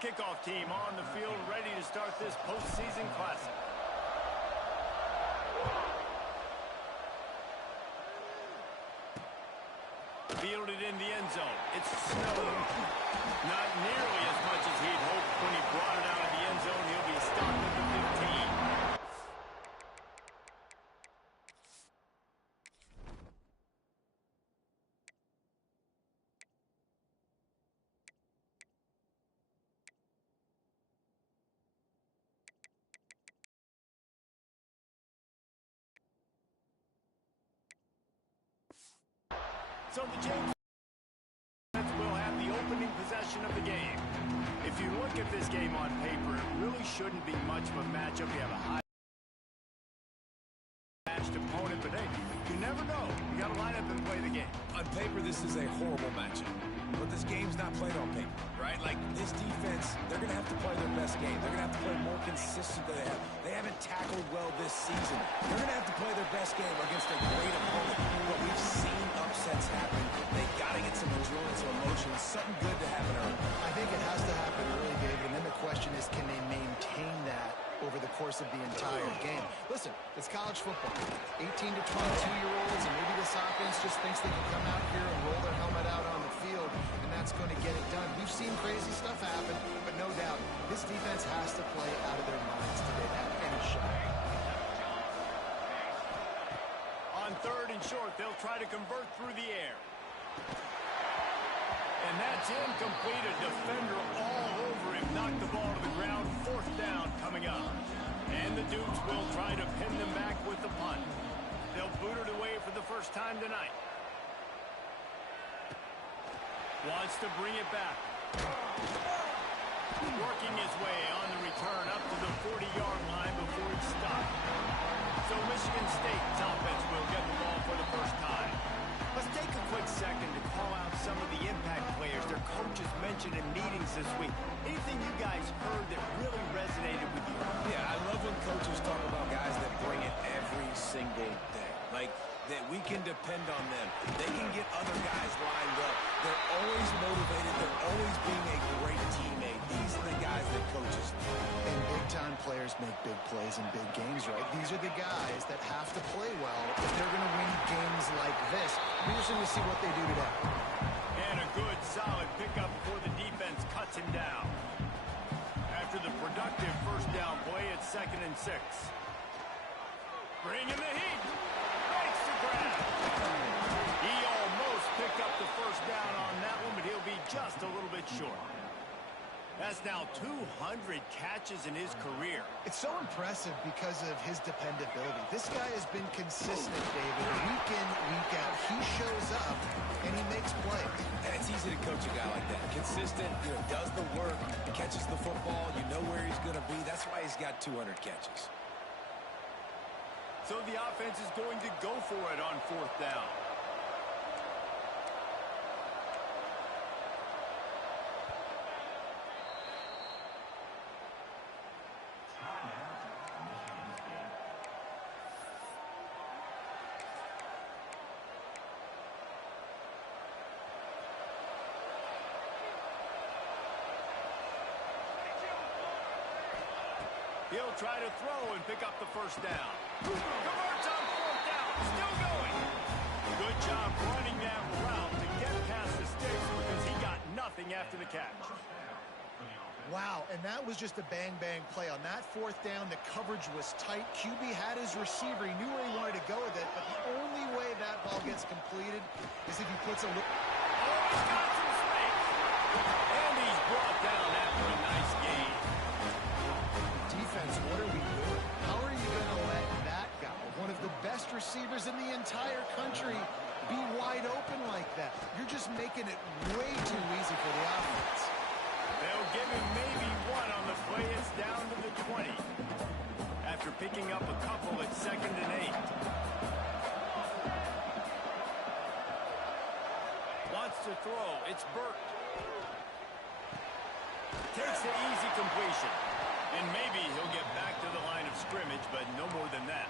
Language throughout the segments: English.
Kickoff team on the field, ready to start this postseason classic. Fielded in the end zone. It's snowing. Not nearly as much as he'd hoped when he brought it out of the end zone. He'll be stopped at the 15. So the JMU will have the opening possession of the game. If you look at this game on paper, it really shouldn't be much of a matchup. You have a high-matched opponent, but hey, you never know. You got to line up and play the game. On paper, this is a horrible matchup. But this game's not played on paper, right? Like, this defense, they're going to have to play their best game. They're going to have to play more consistent than they have. They haven't tackled well this season. They're going to have to play their best game against a great opponent. But we've seen upsets happen. They got to get some endurance or emotion, something good to happen early. I think it has to happen early, David, and then the question is, can they maintain that over the course of the entire game? Listen, it's college football. 18 to 22-year-olds, and maybe this offense just thinks they can come out here and roll their helmet out on the field, and that's going to get it done. We've seen crazy stuff happen, but no doubt, this defense has to play out of their minds today to have any shot. On third and short, they'll try to convert through the air. And that's incomplete. A defender all over him. Knocked the ball to the ground. Fourth down coming up. And the Dukes will try to pin them back with the punt. They'll boot it away for the first time tonight. Wants to bring it back. Working his way on the return up to the 40-yard line before he's stopped. So Michigan State's offense will get the ball for the first time. Let's take a quick second to call out some of the impact players their coaches mentioned in meetings this week. Anything you guys heard that really resonated with you? Yeah, I love when coaches talk about guys that bring it every single day. Like, that we can depend on them. They can get other guys lined up. They're always motivated. They're always being a great teammate. These are the guys that coaches need. And big-time players make big plays in big games, right? These are the guys that have to play well if they're going to win games like this. We're just going to see what they do today. And a good, solid pickup before the defense cuts him down. After the productive first down play, it's 2nd and 6. Bringing the heat. Makes the grab. He almost picked up the first down on that one, but he'll be just a little bit short. That's now 200 catches in his career. It's so impressive because of his dependability. This guy has been consistent, David, week in, week out. He shows up, and he makes plays. And it's easy to coach a guy like that. Consistent, does the work, catches the football, you know where he's going to be. That's why he's got 200 catches. So the offense is going to go for it on 4th down. He'll try to throw and pick up the first down. Converts on 4th down. Still going. Good job running that route to get past the sticks because he got nothing after the catch. Wow, and that was just a bang-bang play. On that 4th down, the coverage was tight. QB had his receiver. He knew where he wanted to go with it, but the only way that ball gets completed is if he puts a little... Oh, he's got some space. And he's brought down after a nice gain. Defense, what are we doing? How are you going to let that guy, one of the best receivers in the entire country, be wide open like that? You're just making it way too easy for the offense. They'll give him maybe one on the play. It's down to the 20. After picking up a couple at 2nd and 8. Wants to throw. It's Burt. Takes the easy completion. And maybe he'll get back to the line of scrimmage, but no more than that.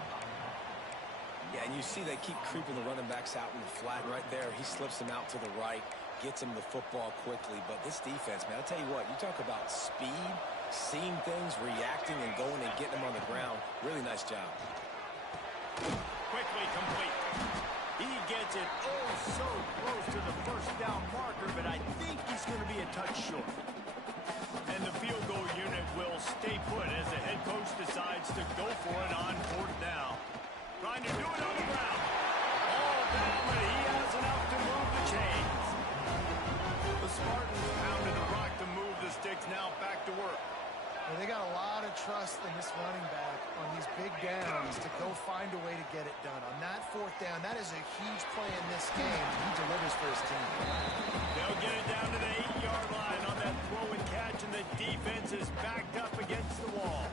Yeah, and you see they keep creeping the running backs out in the flat right there. He slips them out to the right. gets them the football quickly. But this defense, man, I'll tell you what, you talk about speed, seeing things, reacting, and going and getting them on the ground. Really nice job. Quickly complete. He gets it oh so close to the first down marker, but I think he's going to be a touch short. And the field goal unit will stay put as the head coach decides to go for it on fourth down. Trying to do it on the ground. All down, but he has enough to move the chains. The Spartans pounded the rock to move the sticks, now back to work. Well, they got a lot of trust in this running back on these big downs to go find a way to get it done. On that fourth down, that is a huge play in this game. He delivers for his team. They'll get it down to the 8-yard line on that throw and catch, and the defense is backed up against the wall.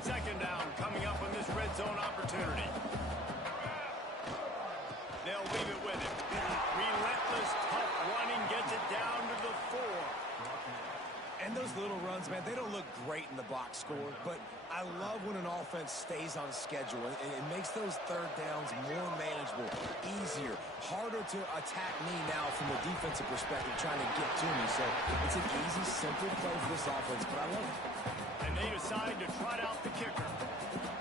Second down coming up on this red zone opportunity. They'll leave it with him. Relentless, tough running gets it down to the 4. And those little runs, man, they don't look great in the box score, but I love when an offense stays on schedule. It makes those third downs more manageable, easier, harder to attack me now from a defensive perspective trying to get to me. So it's an easy, simple play for this offense, but I love it. And they decide to trot out the kicker.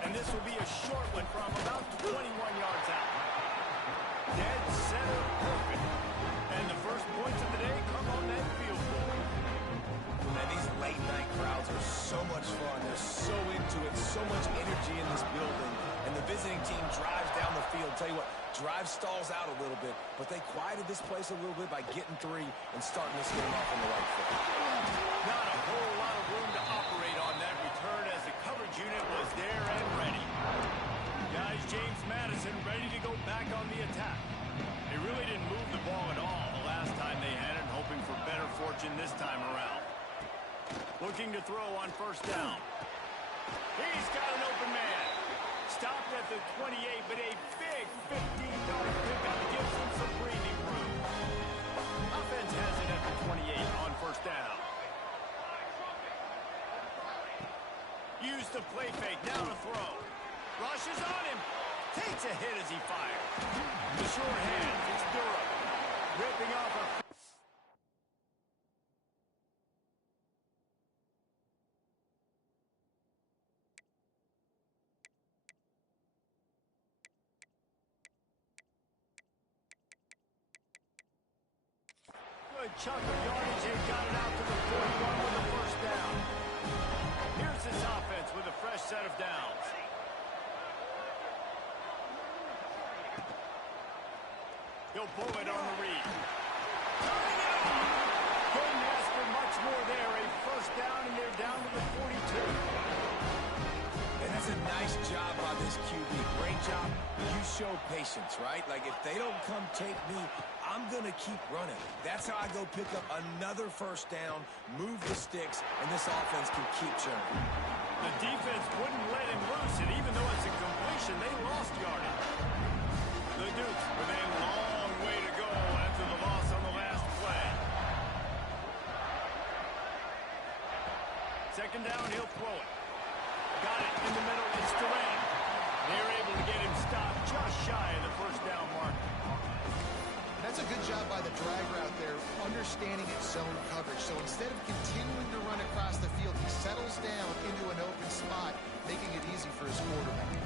And this will be a short one from about 21 yards out. Dead center perfect. And the first points of the day come on that field goal. And these late-night crowds are so much fun. They're so into it, so much energy in this building. And the visiting team drives down the field. Tell you what, drive stalls out a little bit, but they quieted this place a little bit by getting 3 and starting this game off on the right foot. Not a whole lot of room to operate on that return as the coverage unit was there and ready. Guys, James Madison ready to go back on the attack. They really didn't move the ball at all the last time they had it, hoping for better fortune this time around. Looking to throw on first down. He's got an open man. Stopped at the 28, but a big 15-yard pickup gives him some breathing room. Offense has it at the 28 on first down. Use the play fake, now to throw. Rushes on him. Takes a hit as he fires. The short hand, it's Durham. Ripping off a... Good chunk of yardage. They got it out to the 41 with the first down. Here's this offense with a fresh set of downs. He'll pull it on the read. Turning it on. Couldn't ask for much more there. A first down, and they're down to the 42. And that's a nice job by this QB. Great job. You show patience, right? Like, if they don't come take me, I'm going to keep running. That's how I go pick up another first down, move the sticks, and this offense can keep churning. The defense wouldn't let him loose, and even though it's a completion, they lost yardage. The Dukes with a long way to go after the loss on the last play. Second down, he'll throw it. Got it in the middle. It's Durant. They're able to get him stopped just shy of the first down mark. That's a good job by the drag route there, understanding its zone coverage. So instead of continuing to run across the field, he settles down into an open spot, making it easy for his quarterback.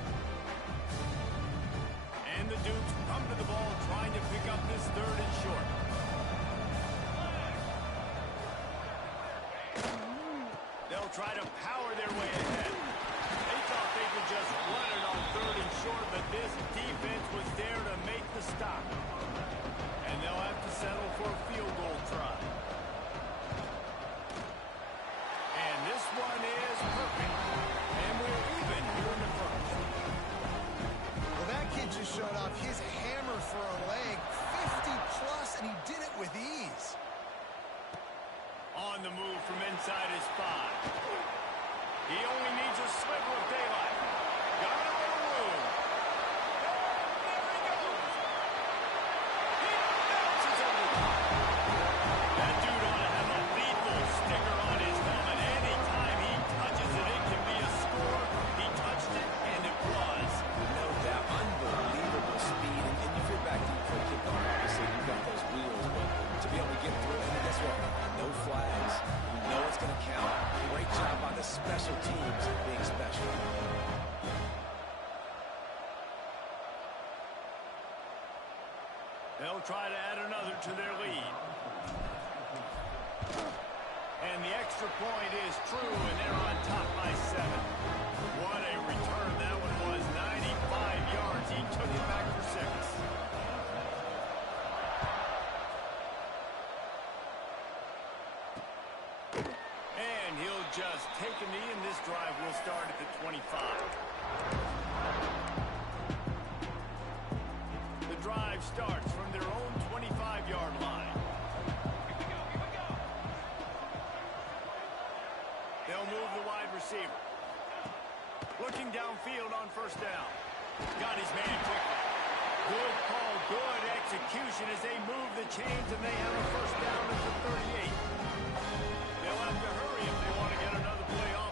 And the Dukes come to the ball, trying to pick up this third and short. They'll try to power their way ahead. They thought they could just run it on third and short, but this defense was there to make the stop. And they'll have to settle for a field goal try. And this one is perfect. And we're even here in the first. Well, that kid just showed off his hammer for a leg, 50-plus, and he did it with ease. On the move from inside his 5. He only needs a sliver of daylight. Got a little room. There he goes. He bounces over the top. That dude ought to have a lethal sticker on his helmet. Anytime he touches it, it can be a score. He touched it, and it was. No doubt. Unbelievable speed. And if you're back to your kickoff, obviously you've got those wheels. But to special teams being special. They'll try to add another to their lead. And the extra point is true, and they're on top by 7. What a return that one was. 95 yards. He took it back for 6. And he'll just take a knee, and this drive will start at the 25. The drive starts from their own 25-yard line. They'll move the wide receiver. Looking downfield on first down. Got his man quickly. Good call, good execution as they move the chains, and they have a first down at the 38. They'll have to hurry if they want to get another play off.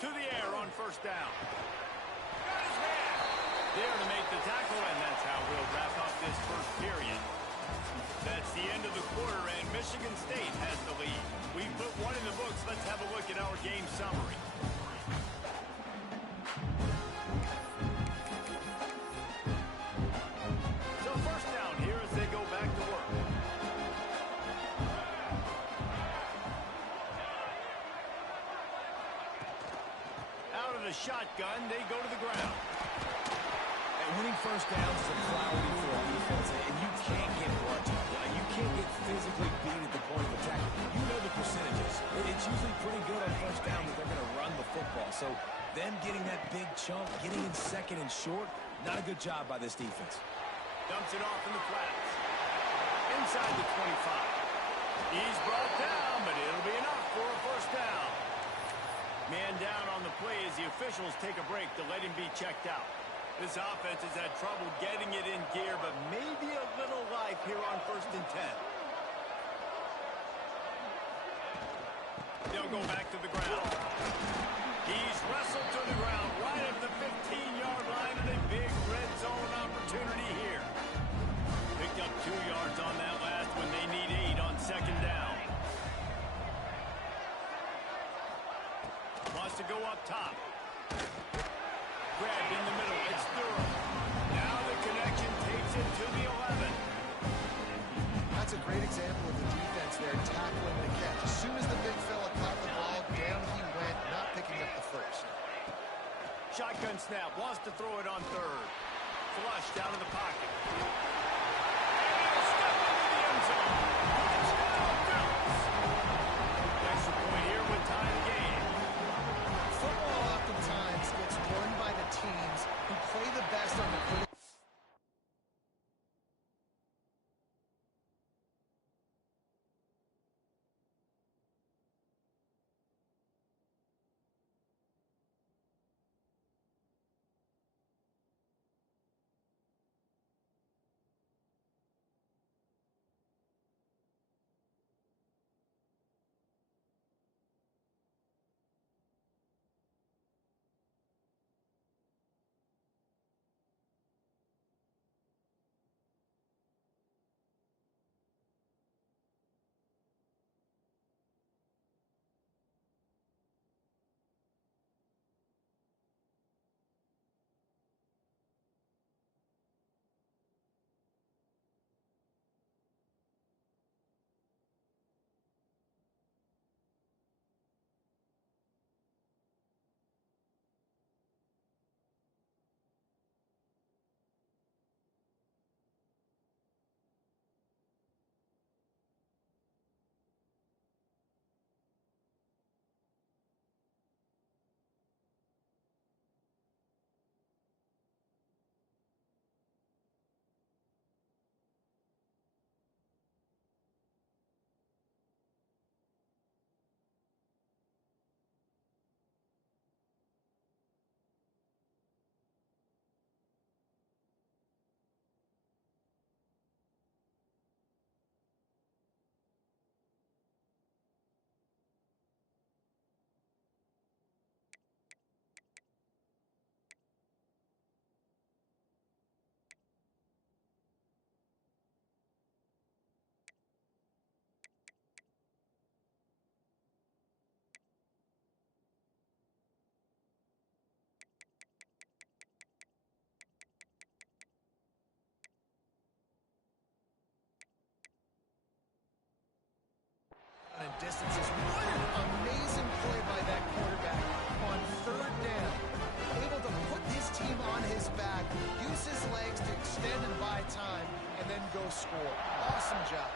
To the air on first down. Got his man. There to make the tackle, and that's how we'll wrap up this first period. That's the end of the quarter, and Michigan State has the lead. We put one in the books. Let's have a look at our game summary. So first down here as they go back to work. Out of the shotgun, they go to the ground. And winning first downs is a priority for a defense, and you can't get grudgy. You can't get physically beat at the point of attack. You know the percentages. It's usually pretty good on first down that they're going to run the football. So them getting that big chunk, getting in second and short, not a good job by this defense. Dumps it off in the flats. Inside the 25. He's brought down, but it'll be enough for a first down. Man down on the play as the officials take a break to let him be checked out. This offense has had trouble getting it in gear, but maybe a little life here on 1st and 10. They'll go back to the ground. He's wrestled to the ground right at the 15-yard line, and a big red zone opportunity here. Picked up 2 yards on that last one. They need 8 on second down. Wants to go up top. Grabbed in the middle. It's Durham. Now the connection takes it to the 11. That's a great example of the defense there tackling the catch. As soon as the big fella caught the ball, down he went, not picking up the first. Shotgun snap. Wants to throw it on third. Flush down in the pocket. Step into the end zone. Touchdown, Bills. Extra point here with time game. Football oftentimes gets won by the teams who play the best on the critical. score. Awesome job.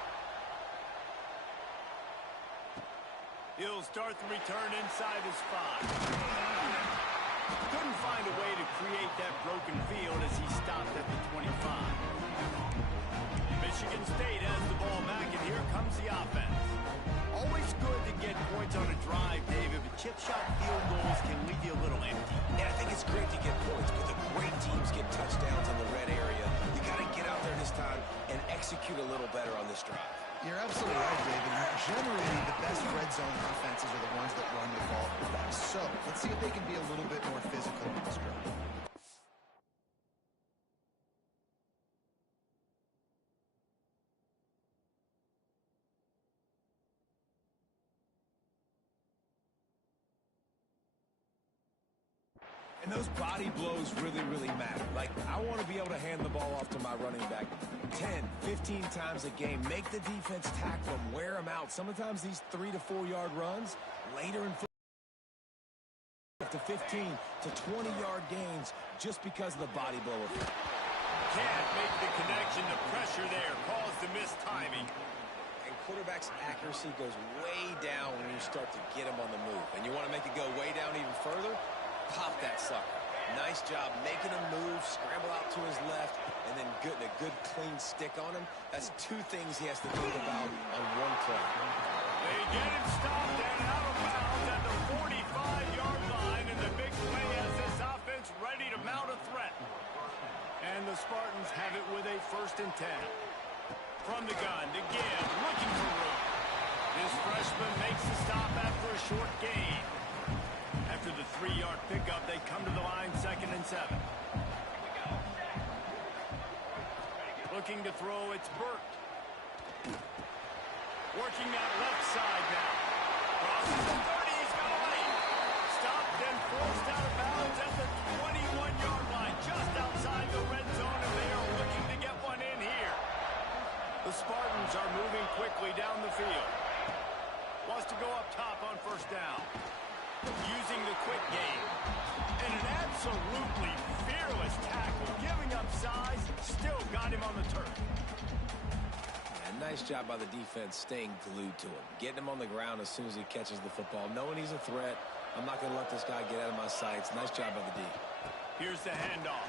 He'll start the return inside his 5. Couldn't find a way to create that broken field as he stopped at the 25. Michigan State has the ball back, and here comes the offense. Always good to get points on a drive, David, but chip shot field goals can leave you a little empty. Yeah, I think it's great to get points, but the great teams get touchdowns in the red area. You got to get out there this time and execute a little better on this drive. You're absolutely right, David. Generally, the best red zone offenses are the ones that run the ball the best. So, let's see if they can be a little bit more physical in this drive. And those body blows really, really matter. Like, I want to be able to hand the ball off to my running back 10, 15 times a game. Make the defense tackle them, wear them out. Sometimes these 3 to 4 yard runs, later in football, to 15 to 20-yard gains just because of the body blow effect. Can't make the connection. The pressure there caused the missed timing. And quarterback's accuracy goes way down when you start to get him on the move. And you want to make it go way down even further? Pop that sucker. Nice job making him move, scramble out to his left, and then getting a good clean stick on him. That's 2 things he has to think about on one play. They get him stopped and out of bounds at the 45-yard line, and the big play has this offense ready to mount a threat. And the Spartans have it with a 1st and 10. From the gun to Gibb, looking for room. This freshman makes the stop after a short gain. After the 3-yard pickup, they come to the line 2nd and 7. Looking to throw, it's Burt. Working that left side now. Crosses the 30, he's got a lane. Stopped and forced out of bounds at the 21-yard line, just outside the red zone, and they are looking to get one in here. The Spartans are moving quickly down the field. Wants to go up top on 1st down. Using the quick game. And an absolutely fearless tackle. Giving up size, still got him on the turf. And nice job by the defense staying glued to him. Getting him on the ground as soon as he catches the football. Knowing he's a threat. I'm not going to let this guy get out of my sights. Nice job by the D. Here's the handoff.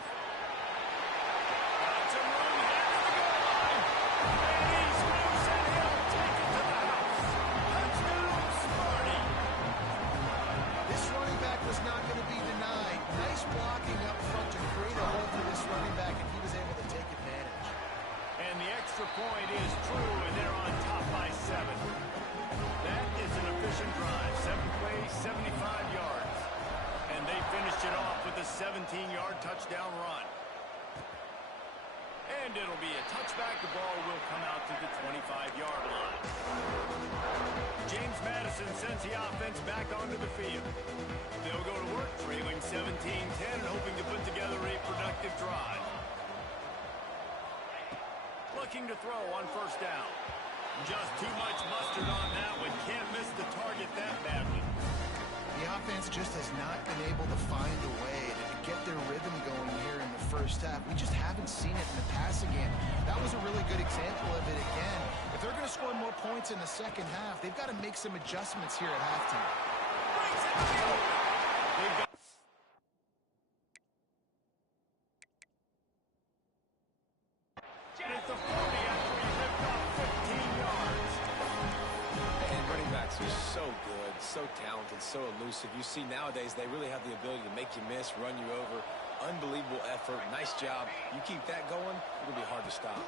Got some room here to the goal line. And he's loose and he'll take it to the house. Touchdown, Sparty. This running back was not going to be denied. Nice blocking up front to create a hole for this running back, and he was able to take advantage. And the extra point is true, and they're on top by 7. That is an efficient drive. 7 plays, 75 yards. And they finished it off with a 17-yard touchdown run. And it'll be a touchback. The ball will come out to the 25-yard line. James Madison sends the offense back onto the field. They'll go to work, trailing 17-10 and hoping to put together a productive drive. Looking to throw on 1st down. Just too much mustard on that one. Can't miss the target that badly. The offense just has not been able to find a way to get their rhythm going here in the 1st half. We just haven't seen it in the passing game. That was a really good example of it again. If they're going to score more points in the 2nd half, they've got to make some adjustments here at halftime. Brings it to the open. They've got at the 40 after he ripped off 15 yards. And running backs are so good, so talented, so elusive. You see nowadays they really have the ability to make you miss, run you over. Unbelievable effort. Nice job. You keep that going, it'll be hard to stop.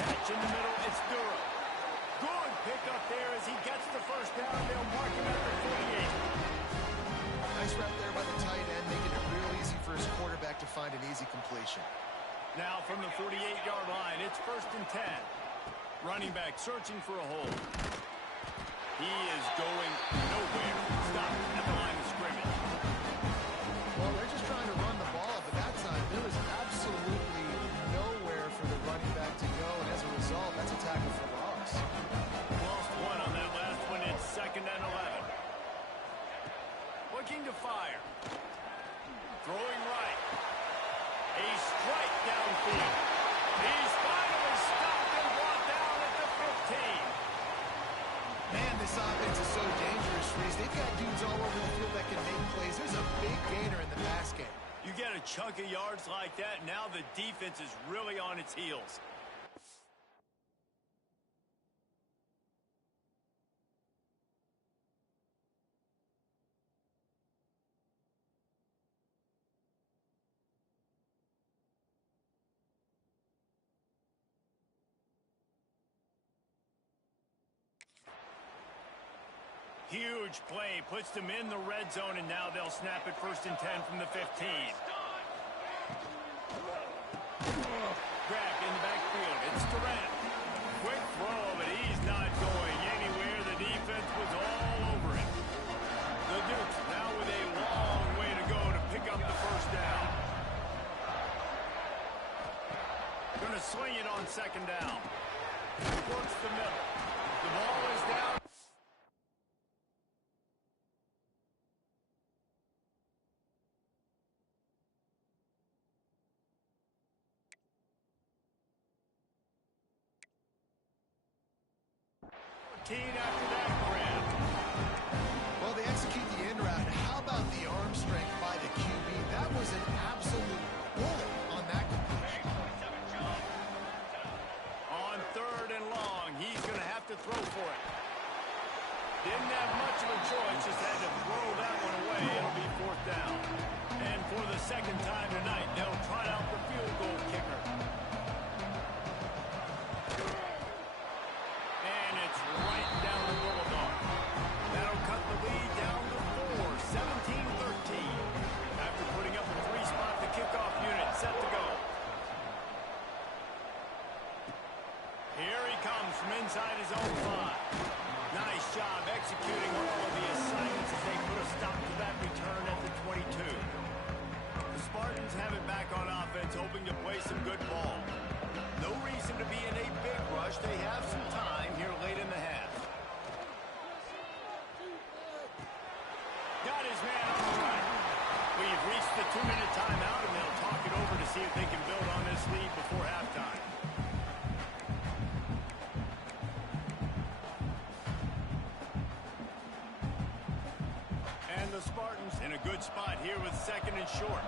Catch in the middle, it's Duro. Good pickup there as he gets the 1st down. They'll mark him at the 48. Nice route there by the tight end, making it real easy for his quarterback to find an easy completion. Now from the 48-yard line, it's 1st and 10. Running back searching for a hole. He is going nowhere. Stop at the line of scrimmage. Well, they're just trying to run the ball, but that time there was absolutely nowhere for the running back to go, and as a result, that's a tackle for loss. Lost one on that last one. It's 2nd and 11. Looking to fire. Throwing right. A field. He's finally stopped and brought down at the 15. Man, this offense is so dangerous, Reese. They've got dudes all over the field that can make plays. There's a big gainer in the pass game. You get a chunk of yards like that, now the defense is really on its heels. Huge play, puts them in the red zone, and now they'll snap it 1st and 10 from the 15. Grab in the backfield. It's Durant. Quick throw, but he's not going anywhere. The defense was all over it. The Dukes now with a long way to go to pick up the 1st down. Going to swing it on 2nd down. Works the middle. The ball is down. After that grab. Well, they execute the end route. How about the arm strength by the QB? That was an absolute bullet on that completion. On 3rd and long, he's going to have to throw for it. Didn't have much of a choice, just had to throw that one away. It'll be 4th down. And for the 2nd time tonight, they'll try out the field goal kicker. Right down the boulevard. That'll cut the lead down to 4, 17-13. After putting up a 3-spot, the kickoff unit set to go. Here he comes from inside his own 5. Nice job executing all of the assignments as they put a stop to that return at the 22. The Spartans have it back on offense, hoping to play some good ball. No reason to be in a big rush. They have some time here late in the half. Got his man on the right. We've reached the 2-minute timeout, and they'll talk it over to see if they can build on this lead before halftime. And the Spartans in a good spot here with 2nd and short.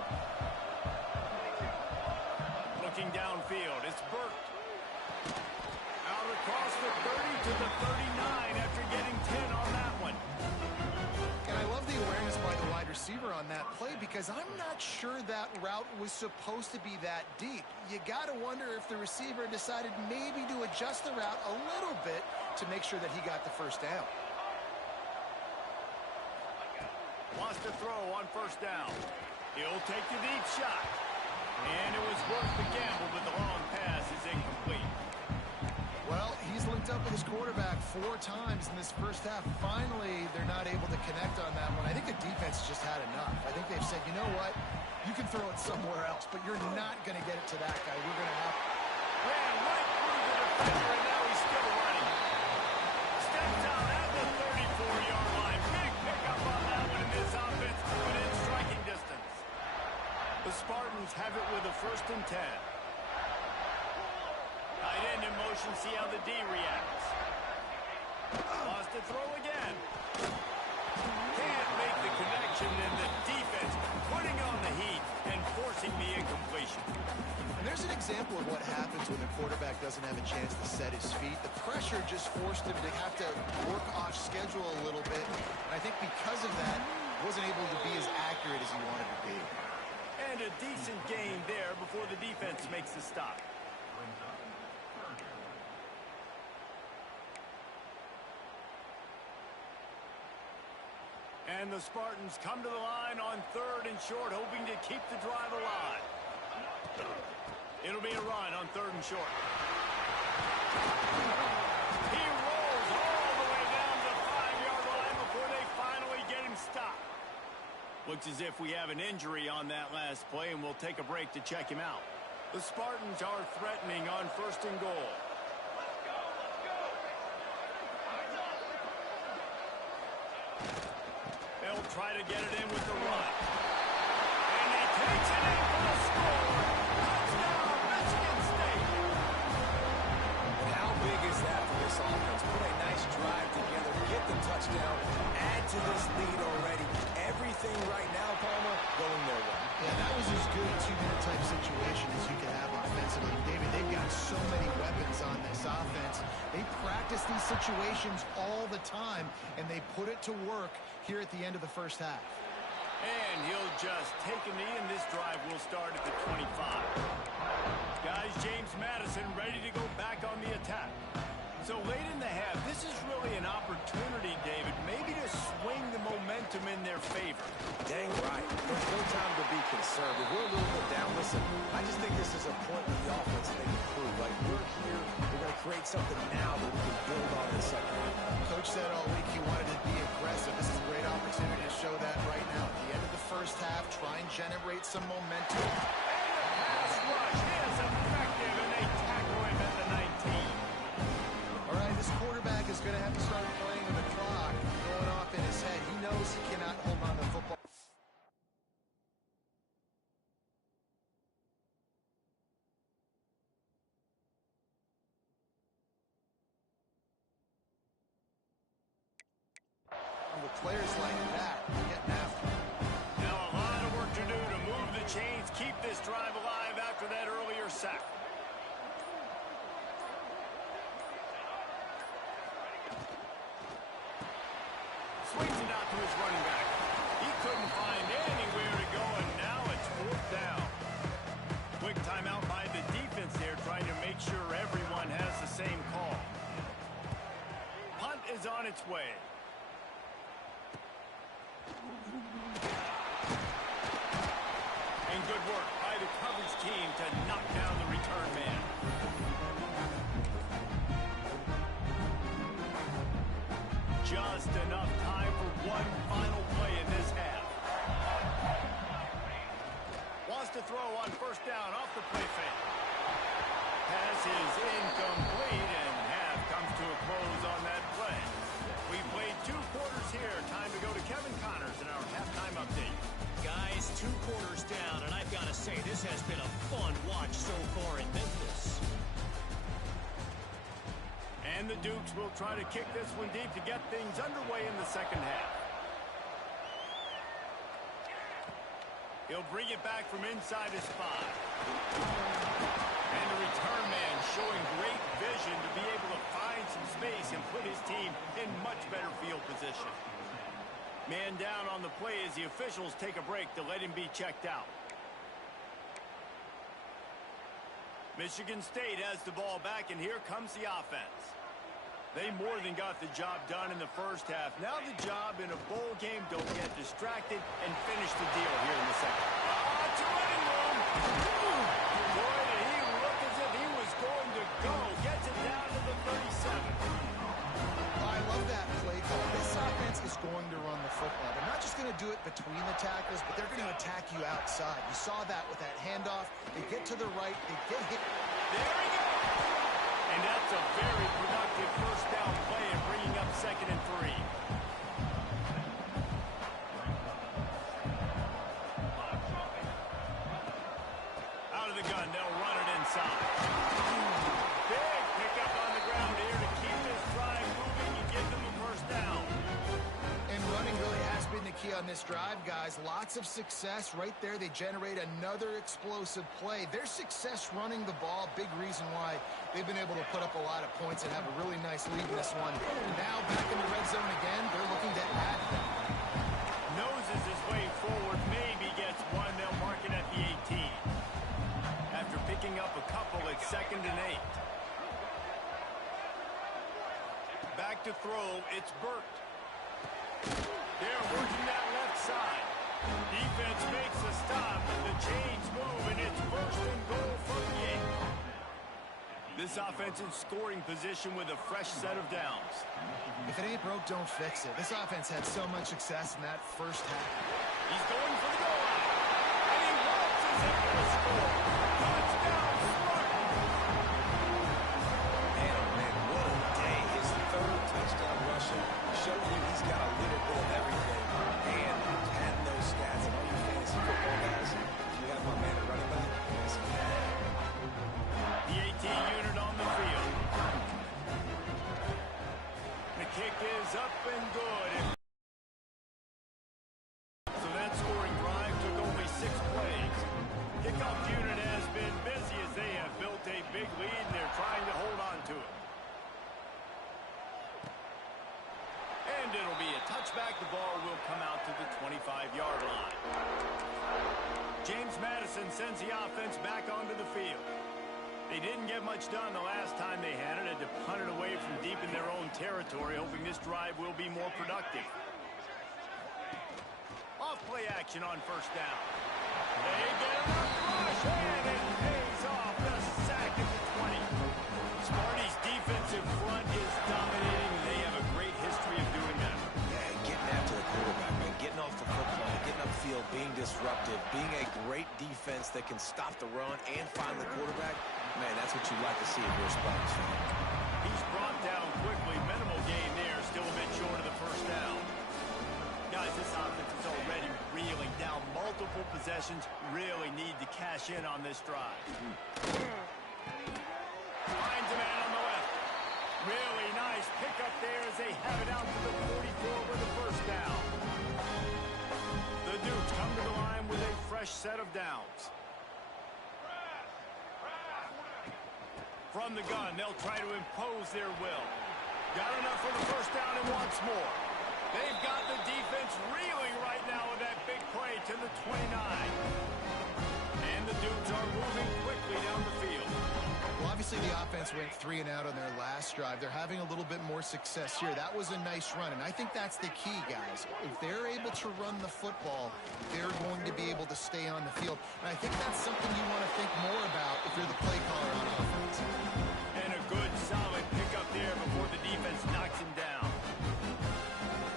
Looking downfield, it's Burt. Out across the 30 to the 39 after getting 10 on that one. And I love the awareness by the wide receiver on that play because I'm not sure that route was supposed to be that deep. You got to wonder if the receiver decided maybe to adjust the route a little bit to make sure that he got the 1st down. Wants to throw on 1st down. He'll take the deep shot. And it was worth the gamble, but the long pass is incomplete. Well, he's linked up with his quarterback 4 times in this 1st half. Finally, they're not able to connect on that one. I think the defense just had enough. I think they've said, you know what? You can throw it somewhere else, but you're not going to get it to that guy. We're going to have... Ran right through the defender, and now he's still running. Steps out at the 34-yard line. Big pickup on that one, and this offense within striking distance. The Spartans have it with a 1st and 10. Tight end in motion, see how the D reacts. Wants to throw again. Can't make the connection, and the defense putting on the heat and forcing the incompletion. And there's an example of what happens when the quarterback doesn't have a chance to set his feet. The pressure just forced him to have to work off schedule a little bit. And I think because of that, he wasn't able to be as accurate as he wanted to be. And a decent gain there before the defense makes the stop. And the Spartans come to the line on 3rd and short, hoping to keep the drive alive. It'll be a run on 3rd and short. He rolls all the way down to the 5-yard line before they finally get him stopped. Looks as if we have an injury on that last play, and we'll take a break to check him out. The Spartans are threatening on 1st and goal. They'll try to get it in with the run. And he takes it in for the score. Touchdown, Michigan! situations all the time, and they put it to work here at the end of the first half. And he'll just take a knee, and this drive will start at the 25. Guys, James Madison ready to go back on the attack. So late in the half, this is really an opportunity, David, maybe to swing the momentum in their favor. Dang right. There's no time to be conservative. We're a little bit down. Listen, I just think this is a point with the offense that they can prove. Like, we're here, we're going to create something now that we can build on in the second half. Coach said all week he wanted to be aggressive. This is a great opportunity to show that right now. At the end of the first half, try and generate some momentum. And the pass rush is effective, and they tackle him at the 19. All right, this quarterback is going to have to start playing with the clock going off in his head. He knows he cannot hold on to the football. With players like that, getting after it. Now a lot of work to do to move the chains, keep this drive alive after that earlier sack. Swings it out to his running back. He couldn't find anywhere to go, and now it's fourth down. Quick timeout by the defense there, trying to make sure everyone has the same call. Punt is on its way. And good work by the coverage team to knock down the return man. Just enough time for one final play in this half. Wants to throw on first down off the play fake. Pass is incomplete, and half comes to a close on that play. We played 2 quarters here. Time to go to Kevin Connors in our halftime update. Guys, 2 quarters down, and I've got to say, this has been a fun watch so far in Memphis. And the Dukes will try to kick this one deep to get things underway in the second half. He'll bring it back from inside his 5. And the return man showing great vision to be able to find some space and put his team in much better field position. Man down on the play as the officials take a break to let him be checked out. Michigan State has the ball back, and here comes the offense. They more than got the job done in the first half. Now the job in a bowl game, don't get distracted and finish the deal here in the second. It's a running room. Boy, did he look as if he was going to go. Gets it down to the 37. I love that play call. This offense is going to run the football. They're not just going to do it between the tackles, but they're going to attack you outside. You saw that with that handoff. They get to the right. They get hit. There we go. And that's a very productive first down play and bringing up 2nd and 3. Out of the gun, they'll run it inside. Big pickup on the ground here to keep this drive moving and give them a first down. And running really has been the key on this drive, guys. Lots of success right there. They generate another explosive play. Their success running the ball, big reason why they've been able to put up a lot of points and have a really nice lead in this one. Now back in the red zone again. They're looking to add them. Noses his way forward, maybe gets one. They'll mark it at the 18. After picking up a couple, it's 2nd and 8. Back to throw, it's Burt. They're working that left side. Defense makes a stop, but the chains move, and it's 1st and goal from the 8. This offense in scoring position with a fresh set of downs. If it ain't broke, don't fix it. This offense had so much success in that first half. He's going for the goal line. And he launches it for the score. Touchdown, Spartans! Man, oh man, what a day. His 3rd touchdown rushing. Showing you he's got a little bit of everything. And had those stats. And all you fantasy football guys, if you have my man at running back, it's The 18 unit on the field. The kick is up and good. So that scoring drive took only 6 plays. Kick James Madison sends the offense back onto the field. They didn't get much done the last time they had it. Had to punt it away from deep in their own territory, hoping this drive will be more productive. Off play action on first down. They get a rush, and it pays off. The sack at the 20. Sparty's defensive front is dominating. They have a great history of doing that. Yeah, getting after the quarterback, man. Getting off the football, getting upfield, being disruptive, being a great defense that can stop the run and find the quarterback. Man, that's what you like to see if you're a Spartans fan. He's brought down quickly. Minimal gain there. Still a bit short of the first down. Guys, this offense is already reeling down multiple possessions. Really need to cash in on this drive. Finds a man on the left. Really nice pickup there as they have it out to the 44 with the first down. The Dukes come to the line with a fresh set of downs. From the gun, they'll try to impose their will. Got enough for the first down and wants more. They've got the defense reeling right now with that big play to the 29. And the Dukes are moving quickly down the field. Well, obviously the offense went 3 and out on their last drive. They're having a little bit more success here. That was a nice run, and I think that's the key, guys. If they're able to run the football, they're going to be able to stay on the field. And I think that's something you want to think more about if you're the play caller on offense. And a good, solid pickup there before the defense knocks him down.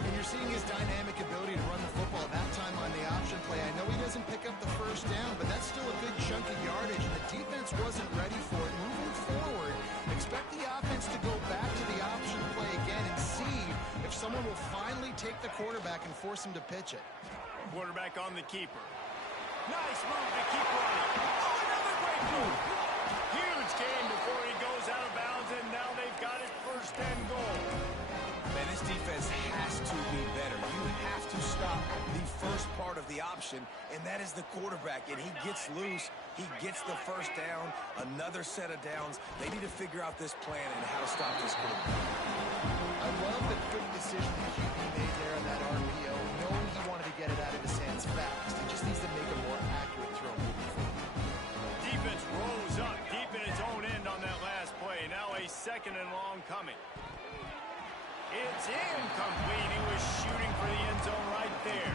And you're seeing his dynamic ability to run the football that time on the option play. I know he doesn't pick up the first down, but that's still a good chunk of yardage, and the defense wasn't ready for it. Moving forward, expect the offense to go back to the option play again and see if someone will finally take the quarterback and force him to pitch it. Quarterback on the keeper. Nice move to keep running. Oh, another great move. Huge gain before he goes out of bounds, and now they've got it first and goal. Man, this defense has to be better. You have to stop the first part of the option, and that is the quarterback. And he gets loose. He gets the first down, another set of downs. They need to figure out this plan and how to stop this quarterback. I love the quick decision the QB made there on that RPO, knowing he wanted to get it out of his hands fast. He just needs to make a more accurate throw moving forward. Defense rose up deep in its own end on that last play. Now a second and long coming. It's incomplete. He was shooting for the end zone right there.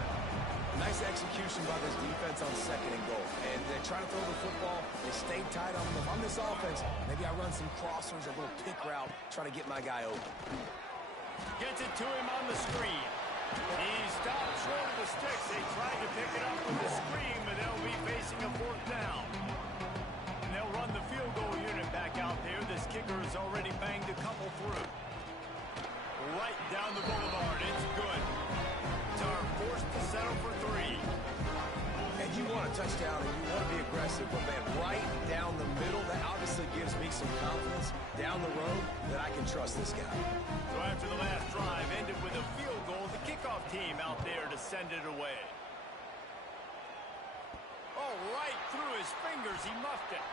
Nice execution by this defense on second and goal. And they're trying to throw the football. They stayed tight on them. If I'm this offense, maybe I run some crossers, a little pick route, try to get my guy open. Gets it to him on the screen. He stopped short of the sticks. They tried to pick it up with the screen, but they'll be facing a fourth down. And they'll run the field goal unit back out there. This kicker has already banged a couple through. Right down the boulevard. It's good. Are forced to settle for 3. And you want a touchdown and you want to be aggressive, but man, right down the middle, that obviously gives me some confidence down the road that I can trust this guy. So after the last drive ended with a field goal, the kickoff team out there to send it away. Oh, right through his fingers, he muffed it.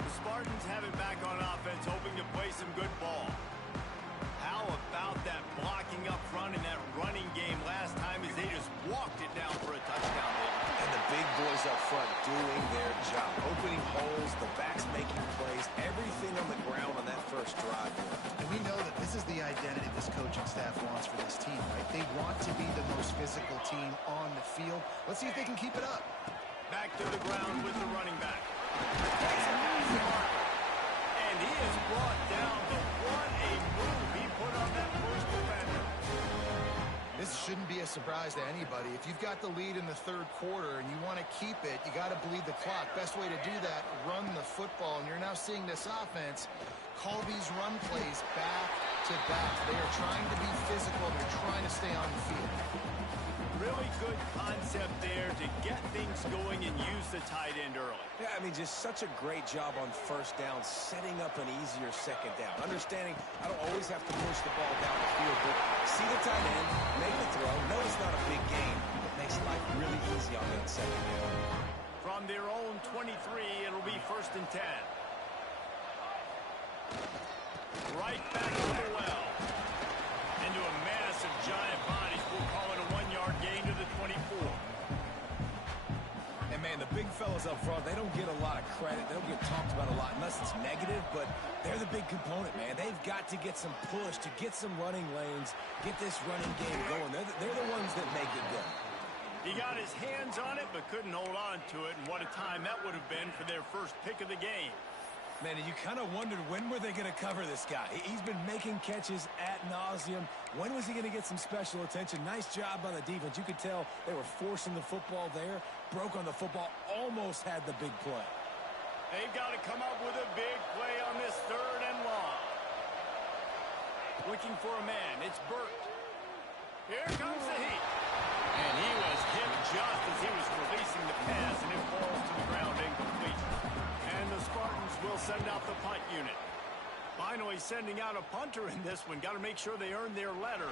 The Spartans have it back on offense, hoping to play some good ball. How about that blocking up front in that running game last time as they just walked it down for a touchdown, David? And the big boys up front doing their job. Opening holes, the backs making plays, everything on the ground on that first drive. And we know that this is the identity this coaching staff wants for this team, right? They want to be the most physical team on the field. Let's see if they can keep it up. Back to the ground with the running back. That's a nice mark. And he is brought down, but what a move he put on that first defender. This shouldn't be a surprise to anybody. If you've got the lead in the third quarter and you want to keep it, you got to bleed the clock. Best way to do that, run the football. And you're now seeing this offense call these run plays back to back. They are trying to be physical. They're trying to stay on the field. Really good concept there to get things going and use the tight end early. Yeah, I mean, just such a great job on first down, setting up an easier second down. Understanding I don't always have to push the ball down the field, but see the tight end, make the throw. No, it's not a big gain, but makes life really easy on that second down. From their own 23, it'll be 1st and 10. Right back to the well. Into a massive giant body. We'll call it a And the big fellas up front, they don't get a lot of credit. They don't get talked about a lot unless it's negative, but they're the big component, man. They've got to get some push, to get some running lanes, get this running game going. They're the ones that make it go. He got his hands on it, but couldn't hold on to it, and what a time that would have been for their first pick of the game. Man, and you kind of wondered, when were they going to cover this guy? He's been making catches ad nauseum. When was he going to get some special attention? Nice job by the defense. You could tell they were forcing the football there, broke on the football, almost had the big play. They've got to come up with a big play on this 3rd and long. Looking for a man. It's Burt. Here comes the heat. And he was hit just as he was releasing the pass, and it falls to the ground incomplete. And the Spartans will send out the punt unit. Finally sending out a punter in this one. Got to make sure they earn their letter.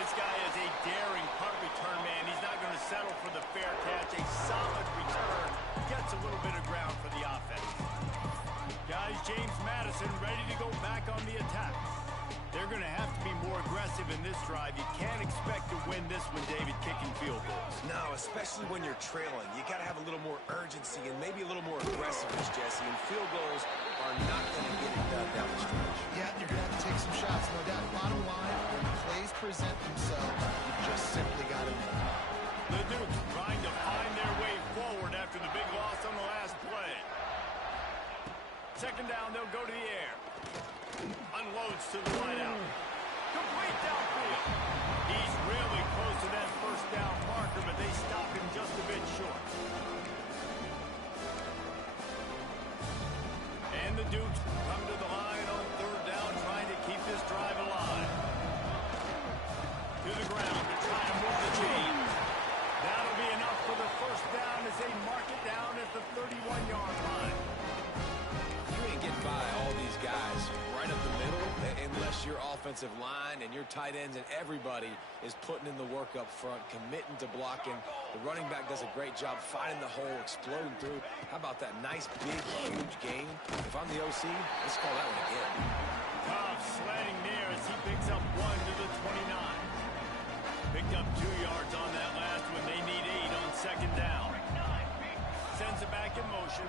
This guy is a daring punt return man. He's not going to settle for the fair catch. A solid return. Gets a little bit of ground for the offense. Guys, James Madison ready to go back on the attack. They're going to have to be more aggressive in this drive. You can't expect to win this one, David, kicking field goals. No, especially when you're trailing. You got to have a little more urgency and maybe a little more aggressiveness, Jesse. And field goals are not going to get it done down the stretch. Yeah, you're going to have to take some shots, no doubt. Bottom line, when plays present themselves, you just simply got to win. The Dukes trying to find their way forward after the big loss on the last play. 2nd down, they'll go to the air. Unloads to the wideout. Complete downfield. He's really close to that 1st down marker, but they stop him just a bit short. And the Dukes come to the line on 3rd down, trying to keep this drive alive. To the ground to try to move the chains. That'll be enough for the 1st down as they mark it down at the 31-yard line. You ain't getting by all these guys right up the middle unless your offensive line and your tight ends and everybody is putting in the work up front, committing to blocking. The running back does a great job finding the hole, exploding through. How about that nice, big, huge gain? If I'm the OC, let's call that one again. Cobb sledding there as he picks up 1 to the 29. Picked up 2 yards on that last one. They need 8 on 2nd down. Sends it back in motion.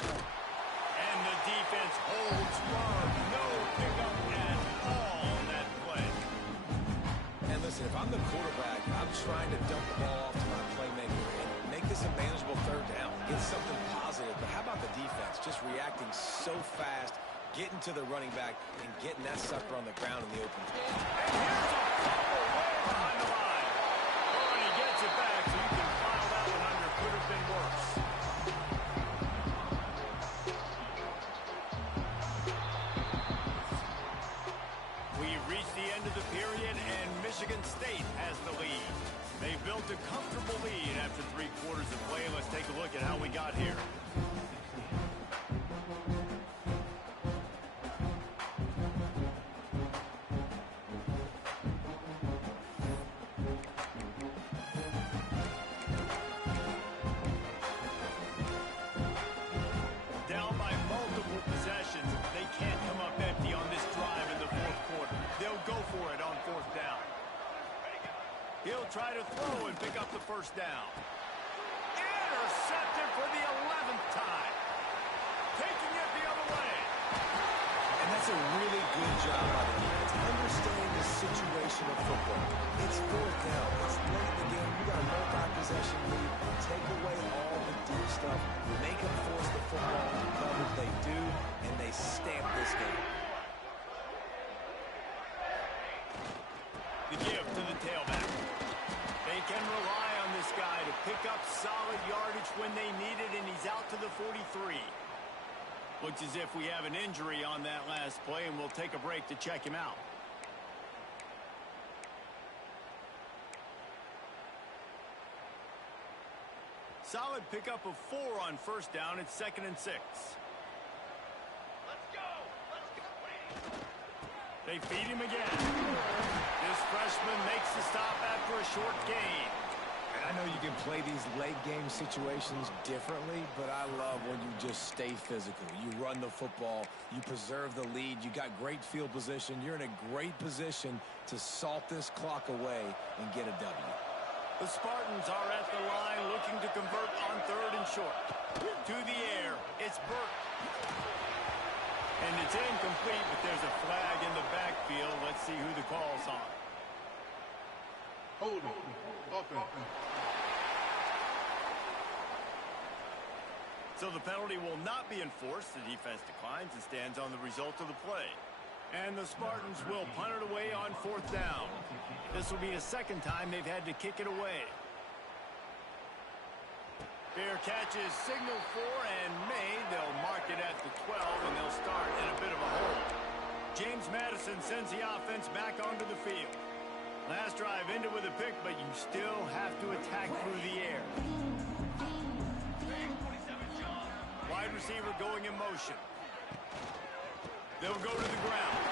And the defense holds firm. No pickup at all on that play. And listen, if I'm the quarterback, I'm trying to dump the ball off to my playmaker and make this a manageable 3rd down. Get something positive. But how about the defense? Just reacting so fast, getting to the running back, and getting that sucker on the ground in the open. And here's a fumble way behind the line. Oh, and he gets it back, so you can file that one under. Could have been worse. We've reached the end of the period, and Michigan State has the lead. They built a comfortable lead after 3 quarters of play. Let's take a look at how we got here. Down by multiple possessions, they can't come up empty on this drive in the 4th quarter. They'll go for it on 4th down. He'll try to throw and pick up the 1st down. Intercepted for the 11th time. Taking it the other way. And that's a really good job by the defense. Understanding the situation of football. It's 4th down. It's late in the game. You got a multi-possession lead. Take away all the deep stuff. Make them force the football into coverage. They do, and they stamp this game. The give to the tailback. They can rely on this guy to pick up solid yardage when they need it, and he's out to the 43. Looks as if we have an injury on that last play, and we'll take a break to check him out. Solid pickup of 4 on 1st down. It's 2nd and 6. They feed him again. This freshman makes the stop after a short gain. And I know you can play these late game situations differently, but I love when you just stay physical. You run the football, you preserve the lead, you got great field position, you're in a great position to salt this clock away and get a W. The Spartans are at the line looking to convert on 3rd and short. To the air, it's Burt. And it's incomplete, but there's a flag in the backfield. Let's see who the call's on. Hold on. Okay. So the penalty will not be enforced. The defense declines and stands on the result of the play. And the Spartans will punt it away on 4th down. This will be the 2nd time they've had to kick it away. Fair catch is signaled for and made. They'll mark it at the 12, and they'll start in a bit of a hole. James Madison sends the offense back onto the field. Last drive ended with a pick, but you still have to attack through the air. Wide receiver going in motion. They'll go to the ground.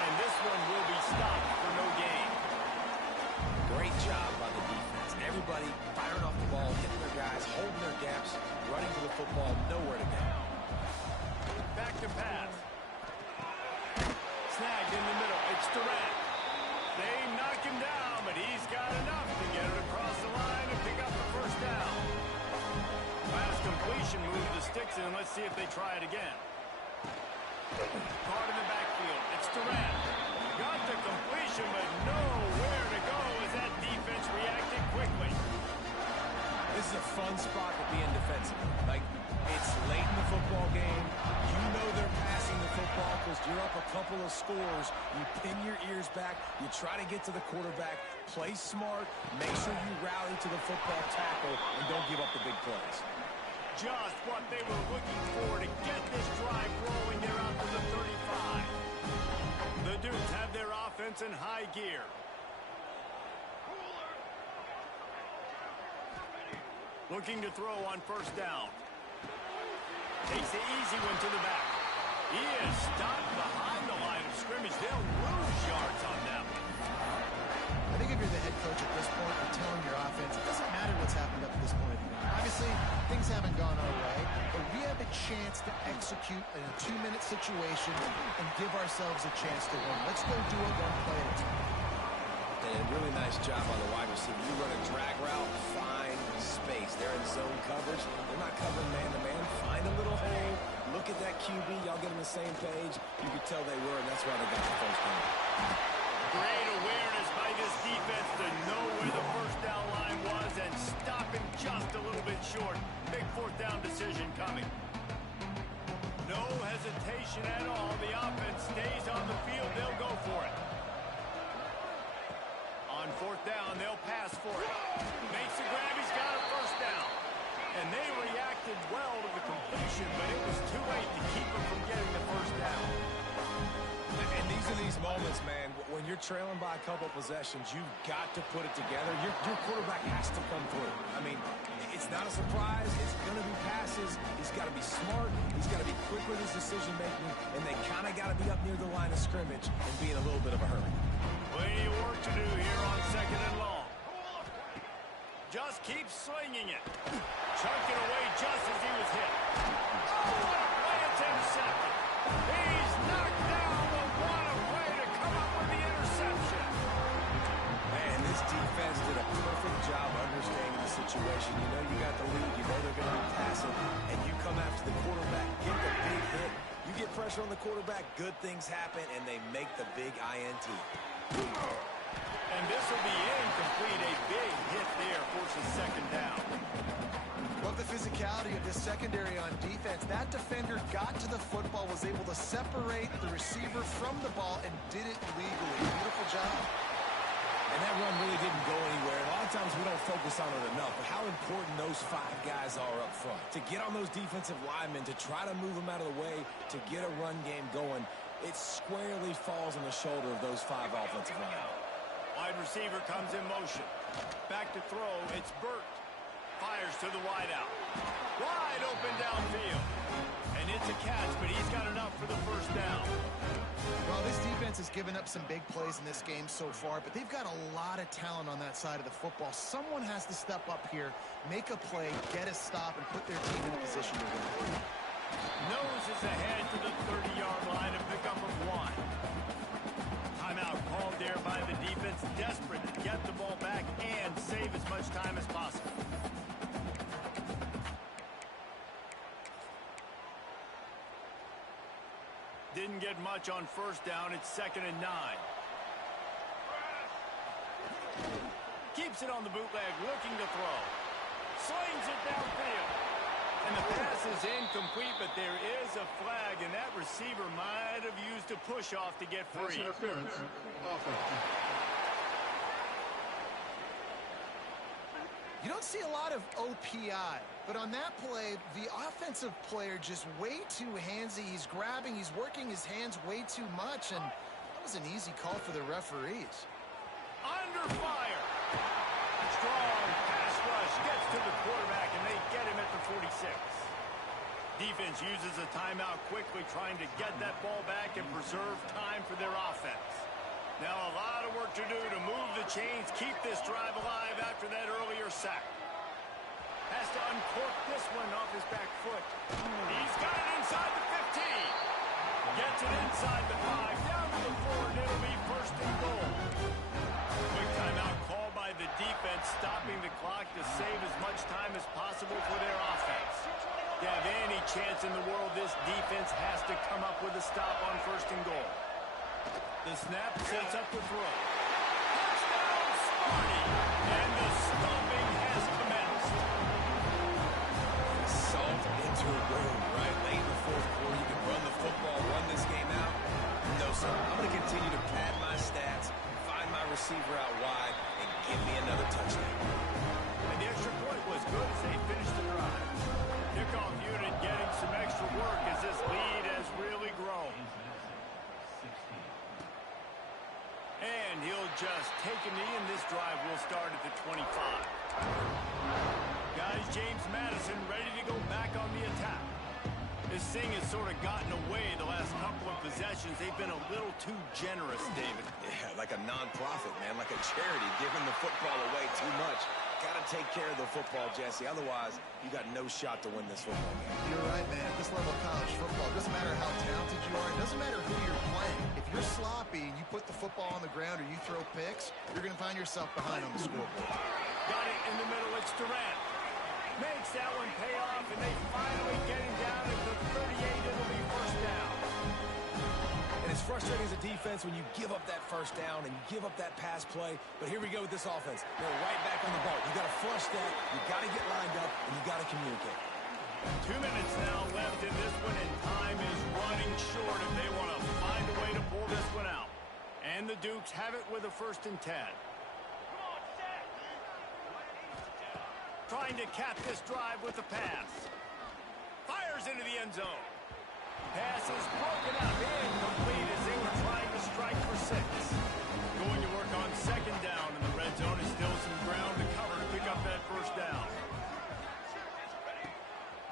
And this one will be stopped for no gain. Great job by the defense. Everybody firing off the ball, hitting their guys, holding their gaps, running to the football, nowhere to go. Back to pass. Snagged in the middle. It's Durant. They knock him down, but he's got enough to get it across the line and pick up the 1st down. Last completion move the sticks in. Let's see if they try it again. Caught in the backfield. It's Durant. Got the completion, but nowhere to go as that defense reacted quickly. This is a fun spot to be in defensively. Like, it's late in the football game. You know they're passing the football because you're up a couple of scores. You pin your ears back. You try to get to the quarterback. Play smart. Make sure you rally to the football tackle and don't give up the big plays. Just what they were looking for to get this drive rolling. They're out to the 35. The Dukes have their offense in high gear. Looking to throw on 1st down. Takes the easy one to the back. He is stopped behind the line of scrimmage. They'll lose yards on that one. I think if you're the head coach at this point, you're telling your offense, it doesn't matter what's happened up to this point. Obviously, things haven't gone our way, but we have a chance to execute in a 2-minute situation and give ourselves a chance to win. Let's go do it one play at a time. And a really nice job on the wide receiver. You run a drag route, find space. They're in zone coverage. They're not covering man-to-man. Find a little hole. Look at that QB. Y'all get on the same page. You could tell they were, and that's why they got the 1st down. Great awareness by this defense to know where the 1st down line was and stop him just a little bit short. Big 4th down decision coming. No hesitation at all. The offense stays on the field. They'll go for it. On 4th down, they'll pass for it. Makes the grab. He's got a 1st down. And they reacted well to the completion, but it was too late to keep him from getting the 1st down. And these are these moments, man, when you're trailing by a couple possessions, you've got to put it together. Your quarterback has to come through. I mean, it's not a surprise. It's going to be passes. He's got to be smart. He's got to be quick with his decision-making, and they kind of got to be up near the line of scrimmage and be in a little bit of a hurry. Plenty of work to do here on 2nd and long. Just keeps slinging it. Chucked it away just as he was hit. Oh, what a play. It's intercepted. He's knocked down, but what a way to come up with the interception. Man, this defense did a perfect job understanding the situation. You know you got the lead. You know they're going to be passing, and you come after the quarterback, get the big hit. You get pressure on the quarterback, good things happen, and they make the big INT. And this will be incomplete. A big hit there forces 2nd down. Love the physicality of this secondary on defense. That defender got to the football, was able to separate the receiver from the ball, and did it legally. Beautiful job. And that run really didn't go anywhere. A lot of times we don't focus on it enough, but how important those 5 guys are up front. To get on those defensive linemen, to try to move them out of the way, to get a run game going, it squarely falls on the shoulder of those 5 offensive linemen. Wide receiver comes in motion. Back to throw. It's Burt. Fires to the wideout. Wide open downfield. And it's a catch, but he's got enough for the 1st down. Well, this defense has given up some big plays in this game so far, but they've got a lot of talent on that side of the football. Someone has to step up here, make a play, get a stop, and put their team in a position to win. Noses ahead to the 30-yard line, a pickup of 1. Timeout called there by the defense, desperate to get the ball back and save save as much time as possible. Didn't get much on first down. It's 2nd and 9. Keeps it on the bootleg, looking to throw. Slings it downfield. And the pass is incomplete, but there is a flag, and that receiver might have used a push-off to get free. Pass interference. Offense. You don't see a lot of OPI, but on that play, the offensive player just way too handsy. He's grabbing, he's working his hands way too much, and that was an easy call for the referees. Under fire. Strong pass rush gets to the quarterback, and they get him at the 46. Defense uses a timeout quickly, trying to get that ball back and preserve time for their offense. Now a lot of work to do to move the chains, keep this drive alive after that earlier sack. Has to uncork this one off his back foot. He's got it inside the 15. Gets it inside the 5, down to the 4, and it'll be 1st and goal. Quick timeout call by the defense, stopping the clock to save as much time as possible for their offense. To have any chance in the world, this defense has to come up with a stop on 1st and goal. The snap sets up the throw. Touchdown, Sparty! And the stomping has commenced. Salt into a room, right? Late in the 4th quarter, you can run the football, run this game out. No, sir. I'm going to continue to pad my stats, find my receiver out wide, and give me another touchdown. And the extra point was good as they finished the drive. Kickoff unit getting some extra work as this lead has really grown. And he'll just take a knee, and this drive will start at the 25. Guys, James Madison ready to go back on the attack. This thing has sort of gotten away the last couple of possessions. They've been a little too generous, David. Yeah, like a non-profit, man, like a charity, giving the football away too much. Got to take care of the football, Jesse. Otherwise, you got no shot to win this football game. You're right, man. At this level of college football, it doesn't matter how talented you are. It doesn't matter who you're playing. If you're sloppy and you put the football on the ground or you throw picks, you're going to find yourself behind on the scoreboard. Got it in the middle. It's Durant. Makes that one pay off, and they finally get him down at the 38. It'll be 1st down. And it's frustrating as a defense when you give up that 1st down and you give up that pass play. But here we go with this offense. They're right back on the ball. You got to flush that. You got to get lined up, and you got to communicate. 2 minutes now left in this one, and time is running short if they want to find a way to pull this one out. And the Dukes have it with a 1st and 10. Trying to cap this drive with the pass. Fires into the end zone. Pass is broken up, incomplete as they were trying to strike for 6. Going to work on 2nd down, and the red zone is still some ground to cover to pick up that 1st down.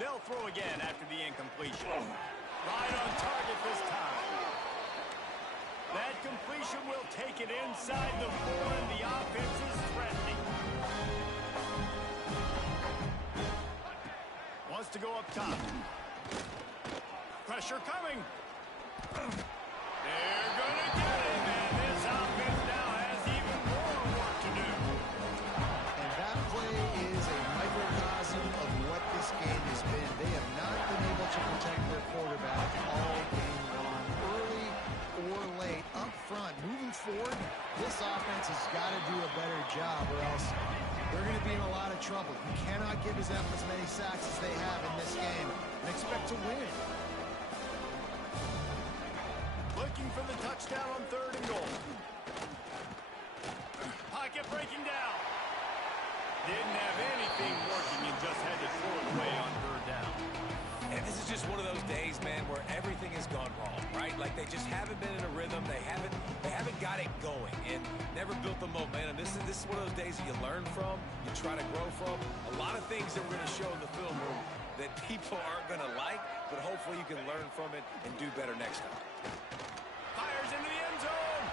They'll throw again after the incompletion. Right on target this time. That completion will take it inside the 4, and the offense is threatening. Wants to go up top. Pressure coming. They're going to get him, and this offense now has even more work to do. And that play is a microcosm of what this game has been. They have not been able to protect their quarterback all game long. Early or late, up front, moving forward, this offense has got to do a better job or else they're going to be in a lot of trouble. You cannot give them as many sacks as they have in this game and expect to win. Looking for the touchdown on 3rd and goal. Pocket breaking down. Didn't have anything working and just had to throw it away on 3rd down. And this is just one of those days, man, where everything has gone wrong, right? Like they just haven't been in a rhythm. They haven't got it going and never built the momentum. This is one of those days that you learn from, you try to grow from. A lot of things that we're going to show in the film room that people aren't going to like, but hopefully you can learn from it and do better next time. Fires into the end zone.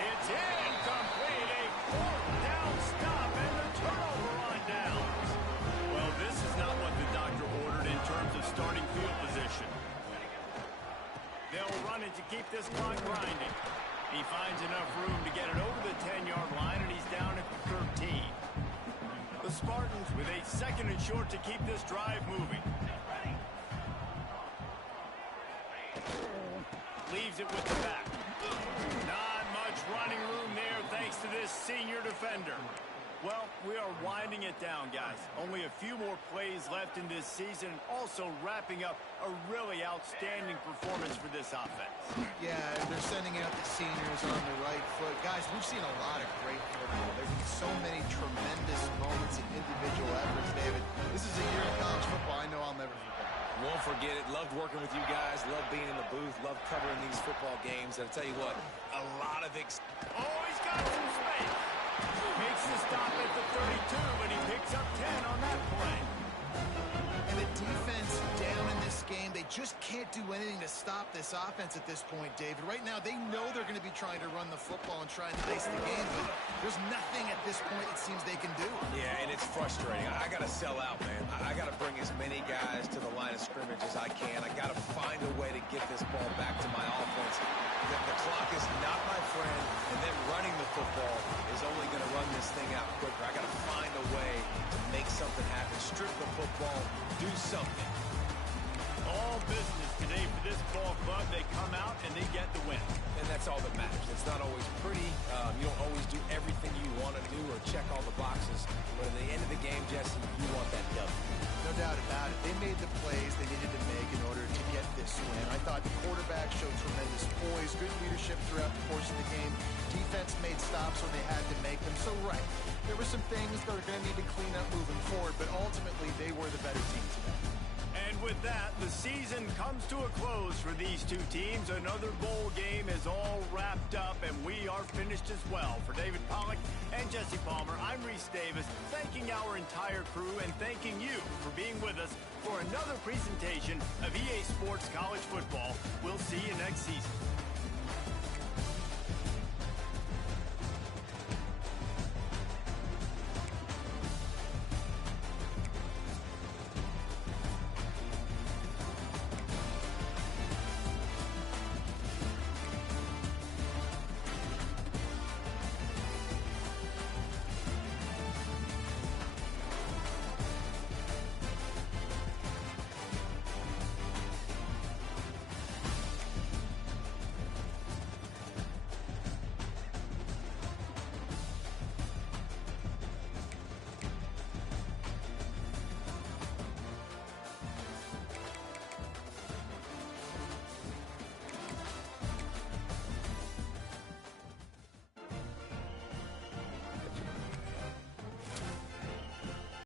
It's incomplete. A 4th down stop and the turnover on downs. Well, this is not what the doctor ordered in terms of starting field position. They'll run it to keep this clock grinding. He finds enough room to get it over the 10-yard line, and he's down at the 13. with a 2nd and short to keep this drive moving. Leaves it with the back. Not much running room there thanks to this senior defender. Well, we are winding it down, guys. Only a few more plays left in this season, also wrapping up a really outstanding performance for this offense. Yeah, they're sending out the seniors on the right foot. Guys, we've seen a lot of great football. There's been so many tremendous moments and individual efforts, David. This is a year of college football I know I'll never forget. Won't forget it. Loved working with you guys. Loved being in the booth. Loved covering these football games. And I'll tell you what, a lot of Oh, he's got some space. Makes the stop at the 32, but he picks up 10 on that play. And the defense down in this game, they just can't do anything to stop this offense at this point, David. Right now, they know they're going to be trying to run the football and try and ice the game, but there's nothing at this point it seems they can do. Yeah, and it's frustrating. I got to sell out, man. I got to bring as many guys to the line of scrimmage as I can. I got to find a way to get this ball back to my offense. The clock is not my friend, and then running the football is only going to run this thing out quicker. I got to find a way to make something happen. Strip the football, do something. All business today for this ball club. They come out and they get the win. And that's all that matters. It's not always pretty. You don't always do everything you want to do or check all the boxes. But at the end of the game, Jesse, you want that W. No doubt about it. They made the plays they needed to make in order to get this win. I thought the quarterback showed tremendous poise, good leadership throughout the course of the game. Defense made stops when they had to make them. So, right, there were some things that are going to need to clean up moving forward, but ultimately they were the better team today. And with that, the season comes to a close for these two teams. Another bowl game is all wrapped up, and we are finished as well. For David Pollack and Jesse Palmer, I'm Reese Davis, thanking our entire crew and thanking you for being with us for another presentation of EA Sports College Football. We'll see you next season.